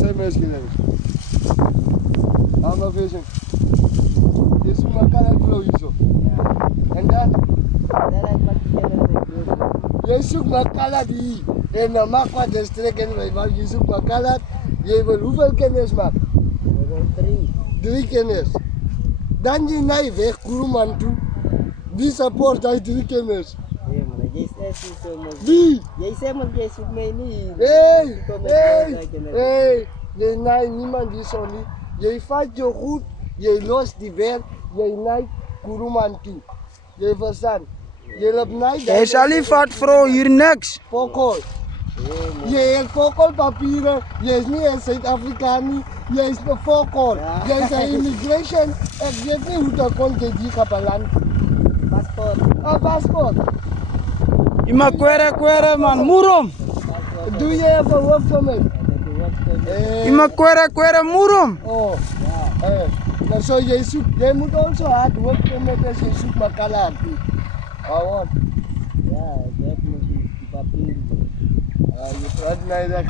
Same masculine. I'm a vision. Je zoekt maar kan het flow hier zo. En dan? Je zoekt maar kalat hier. En dan mag wat de strek en wij. Je zoekt maar kalat. Je wil hoeveel kennis maken? 3 kennis. Dan je naar je weg, Kuruman toe. Die support hij 3 kennis. Wie? Jij zegt maar, jij zoekt mij niet. Hey. Nee, niemand die zo niet. Je vat je goed, je lost die werk, je naar Kuruman toe. Je verstaan. Je loopt naar Hij is alifat vrouw, hier niks. Pokol. Je hebt Pokol-papieren, je is niet een Zuid-Afrikaan, je is een Pokol. Je is een immigration, ik weet niet hoe dat komt, je die kapelaan. Paspoort. Paspoort. Je mag kwere man, murum. Doe je even work for me? Je mag kwere murum. Oh, nou zo je zoekt, je moet also hard work permit als je zoekt maar kalaan. Ja, ik heb nog die papieren. Je praat mij dat